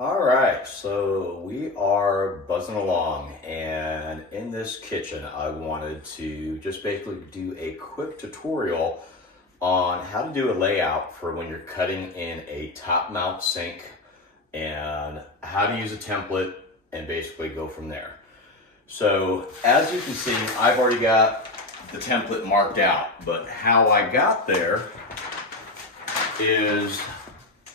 All right, so we are buzzing along, and in this kitchen, I wanted to just basically do a quick tutorial on how to do a layout for when you're cutting in a top mount sink and how to use a template and basically go from there. So as you can see, I've already got the template marked out, but how I got there is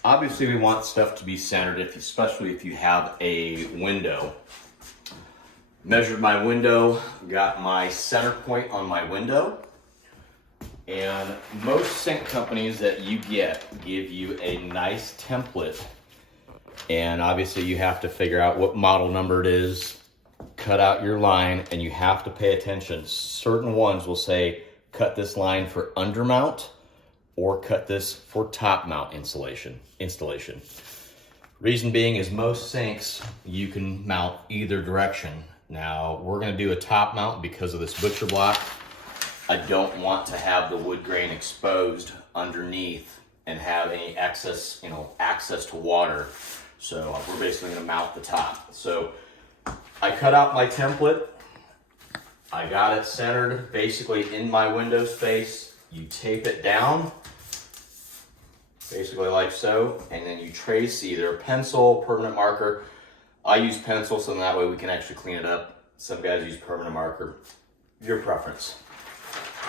obviously we want stuff to be centered, especially if you have a window. Measured my window, got my center point on my window, and most sink companies that you get give you a nice template, and obviously you have to figure out what model number it is, cut out your line, and you have to pay attention. Certain ones will say cut this line for undermount or cut this for top mount installation. Reason being is most sinks you can mount either direction. Now we're going to do a top mount because of this butcher block. I don't want to have the wood grain exposed underneath and have any excess, access to water. So we're basically going to mount the top. So I cut out my template. I got it centered basically in my window space. You tape it down, basically like so, and then you trace either a pencil, permanent marker. I use pencil so that way we can actually clean it up. Some guys use permanent marker. Your preference.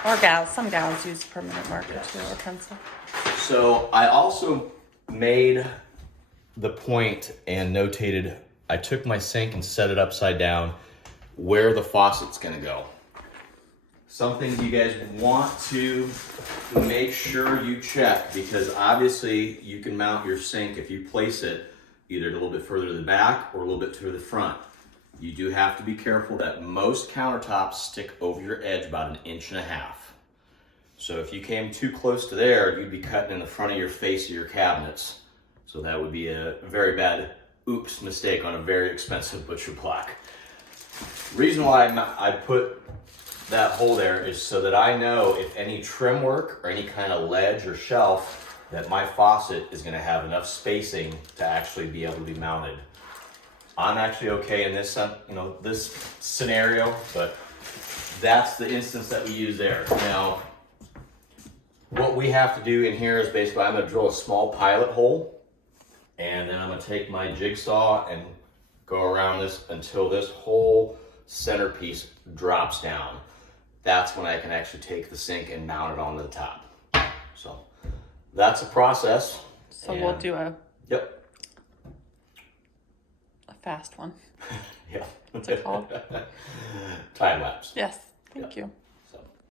Or gals. Some gals use permanent marker too, or pencil. So I also made the point and notated, I took my sink and set it upside down where the faucet's gonna go. Some things you guys want to make sure you check, because obviously you can mount your sink if you place it either a little bit further to the back or a little bit to the front. You do have to be careful that most countertops stick over your edge about 1.5 inches. So if you came too close to there, you'd be cutting in the front of your face of your cabinets. So that would be a very bad oops mistake on a very expensive butcher block. Reason why I put that hole there is so that I know if any trim work or any kind of ledge or shelf, that my faucet is going to have enough spacing to actually be able to be mounted. I'm actually okay in this, this scenario, but that's the instance that we use there. Now, what we have to do in here is basically I'm going to drill a small pilot hole, and then I'm going to take my jigsaw and go around this until this whole centerpiece drops down. That's when I can actually take the sink and mount it onto the top. So that's a process. So we'll do a fast one. What's it called? Time lapse. Yes. Thank you.